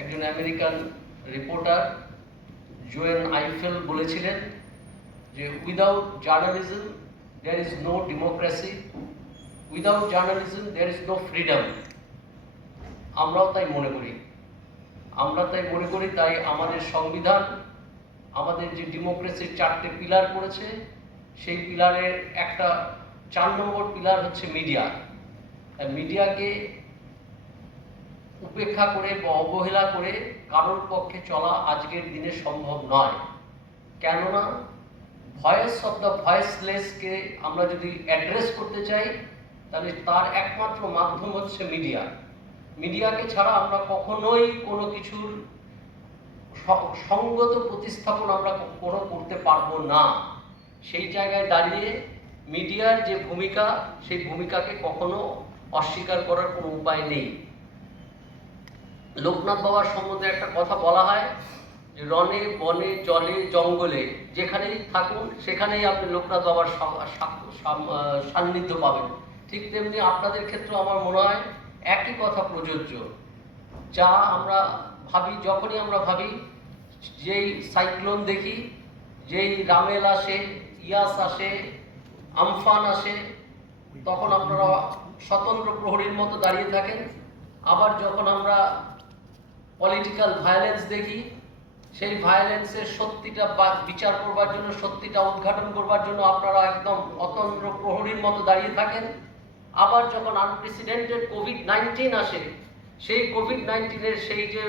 একজন American reporter জোয়েন আইফেল বলেছিলেন যে without journalism there is no democracy without journalism there is no freedom আমরাও তাই মনে করি। আমরা তাই মনে করি, তাই আমাদের সংবিধান, আমাদের যে ডেমোক্রেসির চারটে পিলার করেছে, সেই পিলারের একটা চার নম্বর পিলার হচ্ছে মিডিয়া মিডিয়াকে উপেক্ষা করে বা অবহেলা করে কারোর পক্ষে চলা আজকের দিনে সম্ভব নয়। কেননা ভয়েস অফ দ্য ভয়েসলেসকে আমরা যদি অ্যাড্রেস করতে চাই, তাহলে তার একমাত্র মাধ্যম হচ্ছে মিডিয়া মিডিয়াকে ছাড়া আমরা কখনোই কোনো কিছুর সঙ্গত প্রতিস্থাপন আমরা কোনো করতে পারব না। সেই জায়গায় দাঁড়িয়ে মিডিয়ার যে ভূমিকা, সেই ভূমিকাকে কখনো অস্বীকার করার কোনো উপায় নেই। লোকনাথ বাবার সম্বন্ধে একটা কথা বলা হয়, যে রনে বনে, জলে, জঙ্গলে যেখানেই থাকুন, সেখানেই আপনি লোকনাথ বাবার সান্নিধ্য পাবেন। ঠিক তেমনি আপনাদের ক্ষেত্রে আমার মনে হয় একই কথা প্রযোজ্য, যা আমরা ভাবি, যখনই আমরা ভাবি, যেই সাইক্লোন দেখি, যেই রামেল আসে, ইয়াস আসে, আমফান আসে, তখন আপনারা স্বতন্ত্র প্রহরীর মতো দাঁড়িয়ে থাকেন। আবার যখন আমরা পলিটিক্যাল ভায়োলেন্স দেখি, সেই ভায়োলেন্সের সত্যিটা বিচার করবার জন্য, সত্যিটা উদ্ঘাটন করবার জন্য আপনারা একদম অতন্ত্র প্রহরীর মতো দাঁড়িয়ে থাকেন। আবার যখন আনপ্রেসিডেন্টেড কোভিড নাইন্টিন আসে, সেই কোভিড নাইন্টিনের সেই যে